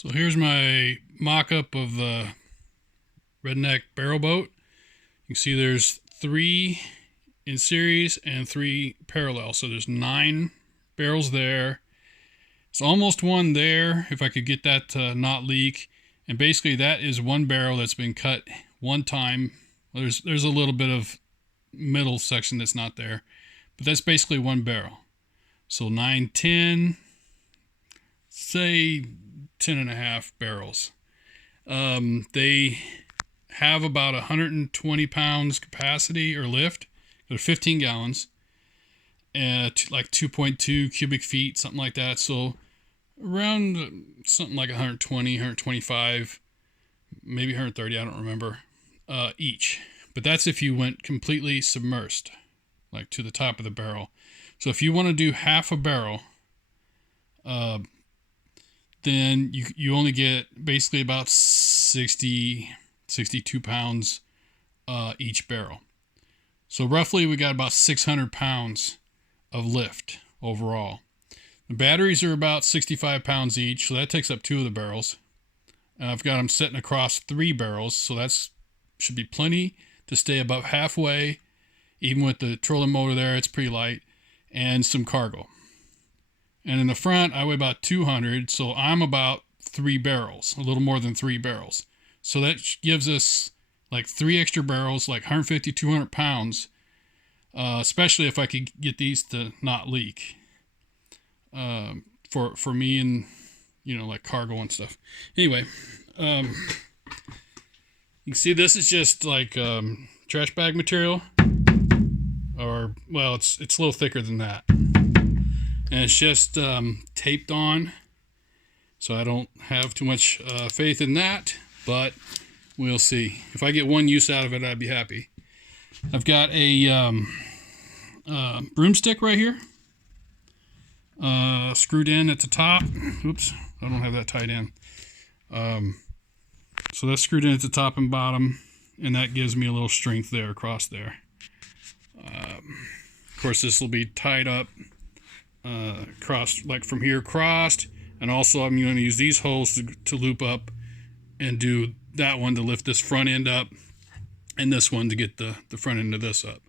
So here's my mock-up of the redneck barrel boat. You can see there's 3 in series and 3 parallel. So there's 9 barrels there. It's almost 1 there if I could get that to not leak. And basically that is 1 barrel that's been cut 1 time. Well, there's a little bit of middle section that's not there. But that's basically 1 barrel. So 9, 10, say 10.5 barrels. They have about 120 pounds capacity or lift. They're 15 gallons at like 2.2 cubic feet, something like that. So around something like 120, 125, maybe 130, I don't remember, each. But that's if you went completely submersed, like to the top of the barrel. So if you want to do half a barrel, then you only get basically about 62 pounds each barrel. So roughly we got about 600 pounds of lift overall. The batteries are about 65 pounds each, so that takes up 2 of the barrels. I've got them sitting across 3 barrels, so that's should be plenty to stay above halfway. Even with the trolling motor there, it's pretty light, and some cargo. And in the front, I weigh about 200, so I'm about 3 barrels, a little more than 3 barrels. So that gives us like 3 extra barrels, like 150, 200 pounds, especially if I could get these to not leak for me and, like cargo and stuff. Anyway, you can see this is just like trash bag material, or, well, it's a little thicker than that. And it's just taped on, so I don't have too much faith in that, but we'll see. If I get 1 use out of it, I'd be happy. I've got a broomstick right here, screwed in at the top. Oops, I don't have that tied in. So that's screwed in at the top and bottom, and that gives me a little strength there across there. Of course, this will be tied up crossed, like from here crossed, and also I'm going to use these holes to loop up and do that one to lift this front end up, and this one to get the front end of this up.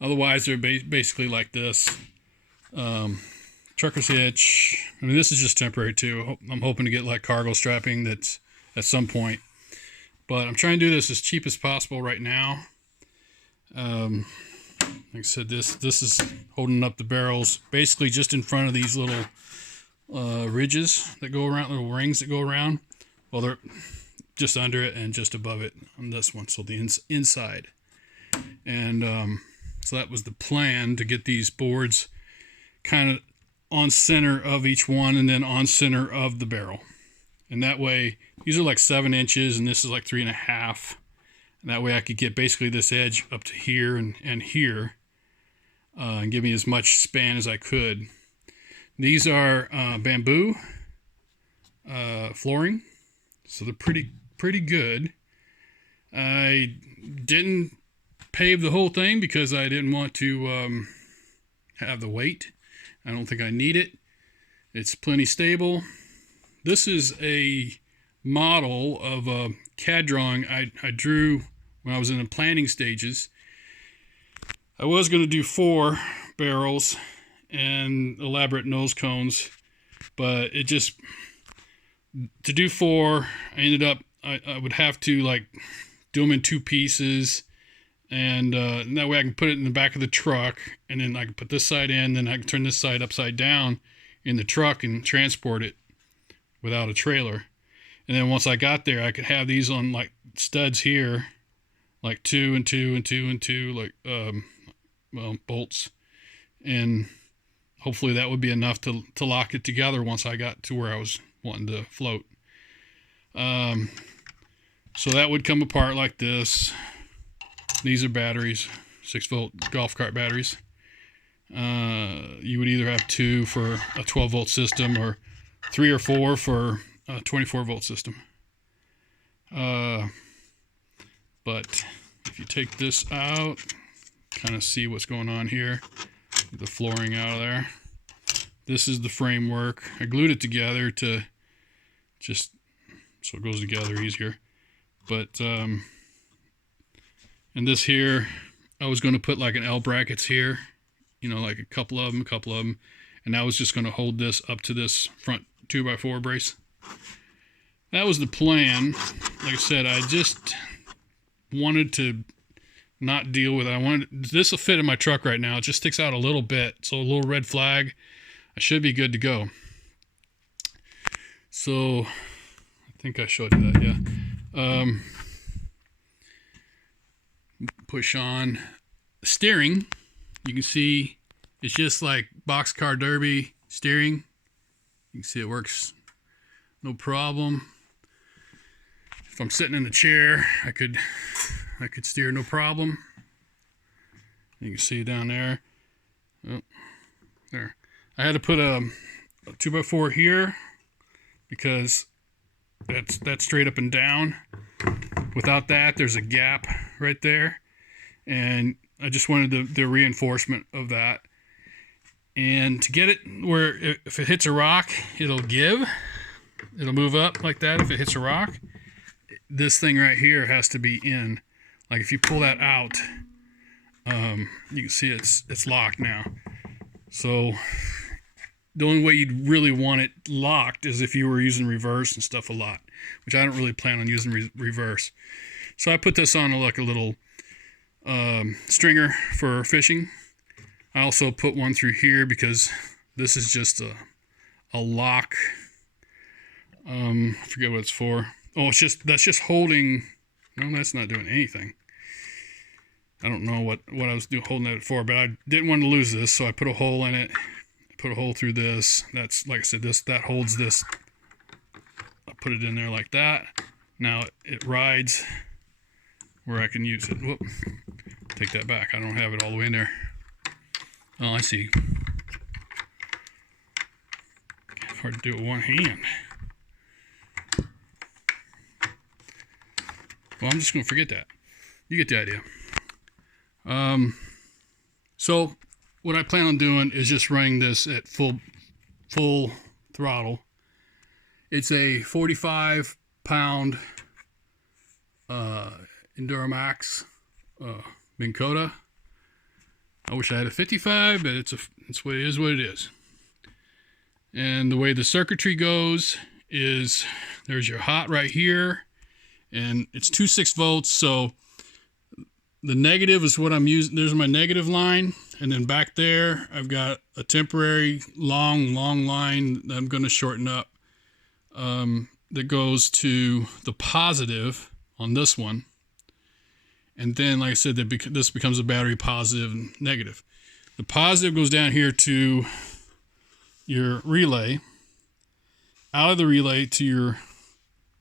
Otherwise they're basically like this. Trucker's hitch. I mean, this is just temporary too. I'm hoping to get like cargo strapping that's at some point, but I'm trying to do this as cheap as possible right now. Like I said, this is holding up the barrels basically just in front of these little ridges that go around, little rings that go around. Well, they're just under it and just above it on this one, so the inside. And so that was the plan, to get these boards kind of on center of each one and then on center of the barrel. And that way, these are like 7 inches and this is like 3.5. And that way I could get basically this edge up to here and here. And give me as much span as I could. These are bamboo flooring, so they're pretty good. I didn't pave the whole thing because I didn't want to have the weight. I don't think I need it. It's plenty stable. This is a model of a CAD drawing I drew when I was in the planning stages. I was going to do 4 barrels and elaborate nose cones, but it just, to do 4, I ended up, I would have to like do them in 2 pieces, and that way I can put it in the back of the truck, and then I can put this side in, then I can turn this side upside down in the truck and transport it without a trailer. And then once I got there, I could have these on like studs here, like 2 and 2 and 2 and 2, like bolts, and hopefully that would be enough to lock it together once I got to where I was wanting to float. So that would come apart like this. These are batteries, 6-volt golf cart batteries. You would either have 2 for a 12-volt system or 3 or 4 for a 24-volt system. But if you take this out, kind of see what's going on here. The flooring out of there. This is the framework. I glued it together to just so it goes together easier. But and this here, I was going to put like an L brackets here, you know, like a couple of them, and I was just going to hold this up to this front 2x4 brace. That was the plan. Like I said, I just wanted to not deal with it. This will fit in my truck right now. It just sticks out a little bit, so a little red flag. I should be good to go. So I think I showed you that, yeah. Push on. The steering, you can see it's just like boxcar derby steering. You can see it works no problem. If I'm sitting in the chair, I could steer no problem. You can see down there. Oh, there. I had to put a 2x4 here because that's straight up and down. Without that, there's a gap right there, and I just wanted the reinforcement of that. And to get it where if it hits a rock, it'll give. It'll move up like that if it hits a rock. This thing right here has to be in. Like if you pull that out, you can see it's locked now. So the only way you'd really want it locked is if you were using reverse and stuff a lot, which I don't really plan on using reverse. So I put this on like a little stringer for fishing. I also put one through here because this is just a lock. I forget what it's for. Oh, that's just holding. No, that's not doing anything. I don't know what I was holding it for, but I didn't want to lose this, so I put a hole in it. Put a hole through this. That's, like I said, that holds this. I put it in there like that. Now it rides where I can use it. Whoop. Take that back. I don't have it all the way in there. Oh, I see. It's hard to do it with one hand. Well, I'm just going to forget that. You get the idea. So what I plan on doing is just running this at full throttle. It's a 45-pound Enduramax Minn Kota. I wish I had a 55, but it's what it is. And the way the circuitry goes is there's your hot right here, and it's 2.6 volts. So the negative is what I'm using. There's my negative line, and then back there I've got a temporary long line that I'm going to shorten up that goes to the positive on this one. And then, like I said, this becomes a battery positive and negative. The positive goes down here to your relay, out of the relay to your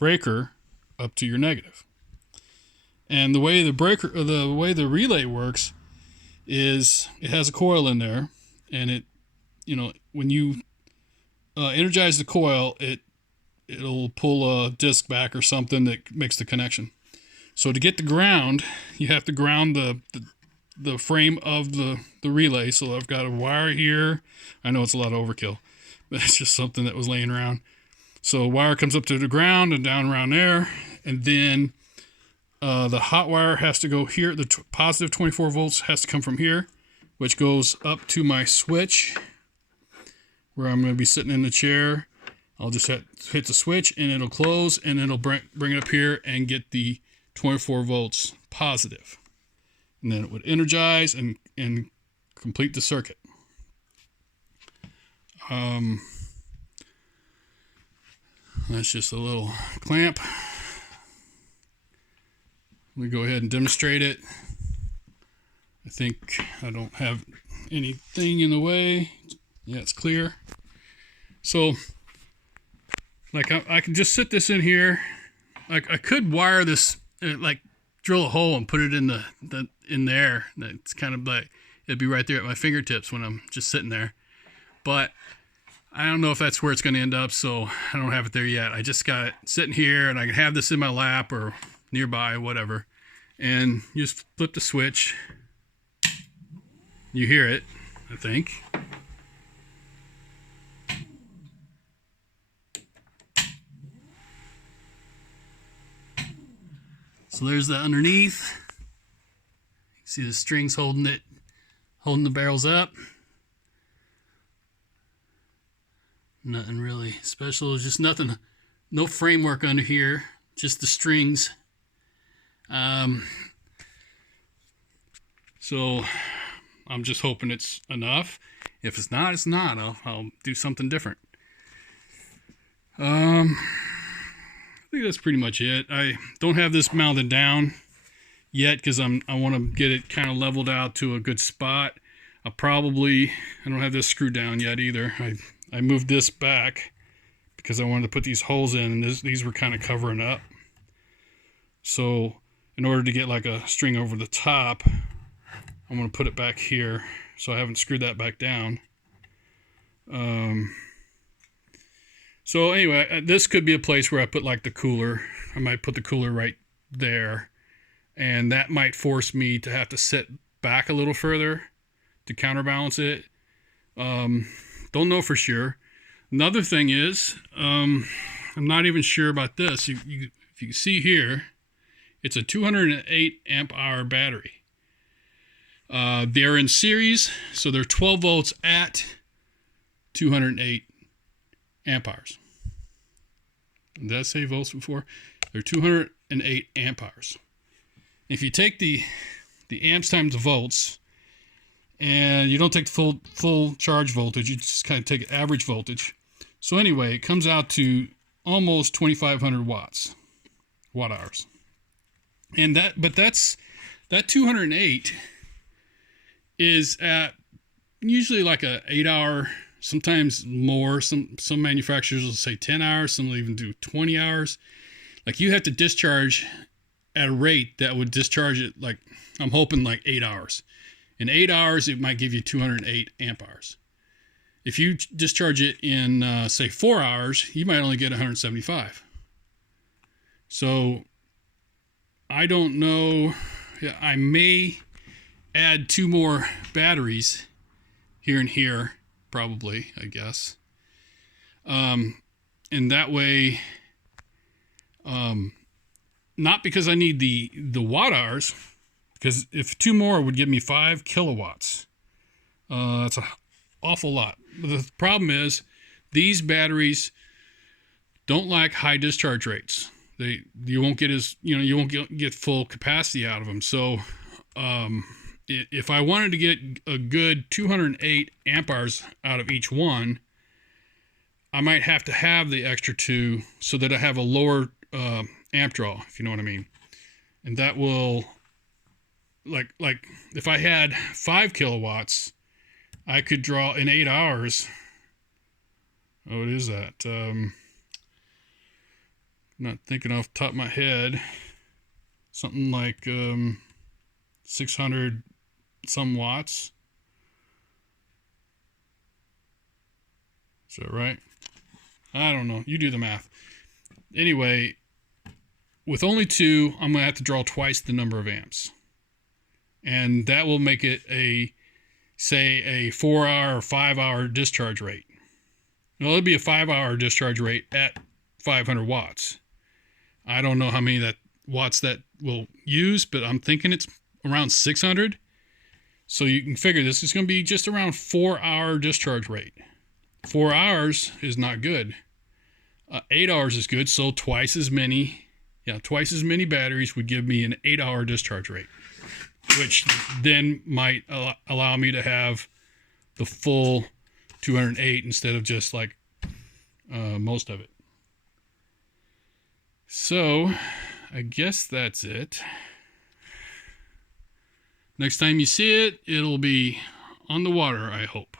breaker, up to your negative. And the way the relay works is it has a coil in there, and when you energize the coil, it'll pull a disc back or something that makes the connection. So to get the ground, you have to ground the frame of the relay. So I've got a wire here. I know it's a lot of overkill, but it's just something that was laying around. So a wire comes up to the ground and down around there, and then the hot wire has to go here. The positive 24 volts has to come from here, which goes up to my switch where I'm going to be sitting in the chair. I'll just hit the switch and it'll close, and it'll bring it up here and get the 24 volts positive. And then it would energize and complete the circuit. That's just a little clamp. Let me go ahead and demonstrate it. I think I don't have anything in the way. Yeah, it's clear. So, like I can just sit this in here. Like I could wire this, like drill a hole and put it in in there. It's kind of like it'd be right there at my fingertips when I'm just sitting there. But I don't know if that's where it's going to end up, so I don't have it there yet. I just got it sitting here, and I can have this in my lap or nearby, whatever. And you just flip the switch. You hear it, I think. So there's the underneath. You can see the strings holding the barrels up. Nothing really special, just nothing, no framework under here, just the strings. So I'm just hoping it's enough. If it's not, it's not. I'll do something different. I think that's pretty much it. I don't have this mounted down yet because I want to get it kind of leveled out to a good spot. I don't have this screwed down yet either. I moved this back because I wanted to put these holes in, and these were kind of covering up. So in order to get like a string over the top, I'm going to put it back here. So I haven't screwed that back down. So anyway, this could be a place where I put like the cooler. I might put the cooler right there, and that might force me to have to sit back a little further to counterbalance it. Don't know for sure. Another thing is, I'm not even sure about this. If you can see here, it's a 208 amp hour battery. They're in series, so they're 12 volts at 208 amp hours. Did I say volts before? They're 208 amp hours. If you take the amps times the volts, and you don't take the full charge voltage, you just kind of take average voltage. So anyway, it comes out to almost 2,500 watt hours. And that 208 is at usually like a 8-hour, sometimes more. Some manufacturers will say 10 hours, some will even do 20 hours. Like you have to discharge at a rate that would discharge it, like I'm hoping like 8 hours. In 8 hours, it might give you 208 amp hours. If you discharge it in, say, 4 hours, you might only get 175. So I don't know. I may add 2 more batteries here and here, probably, I guess. And that way, not because I need the watt hours, because if 2 more would give me 5 kilowatts, that's an awful lot. But the problem is these batteries don't like high discharge rates. You won't get full capacity out of them. So if I wanted to get a good 208 amp hours out of each one, I might have to have the extra 2 so that I have a lower amp draw, if you know what I mean. And that will, like if I had 5 kilowatts, I could draw in 8 hours. Oh, what is that? Not thinking off the top of my head. Something like 600 some watts. Is that right? I don't know. You do the math. Anyway, with only 2, I'm going to have to draw twice the number of amps. And that will make it say a 4-hour or 5-hour discharge rate. Well, it'll be a 5-hour discharge rate at 500 watts. I don't know how many watts that will use, but I'm thinking it's around 600. So you can figure this is going to be just around 4-hour discharge rate. 4 hours is not good. 8 hours is good, so twice as many batteries would give me an 8-hour discharge rate, which then might allow me to have the full 208 instead of just like most of it. So I guess that's it. Next time you see it, it'll be on the water, I hope.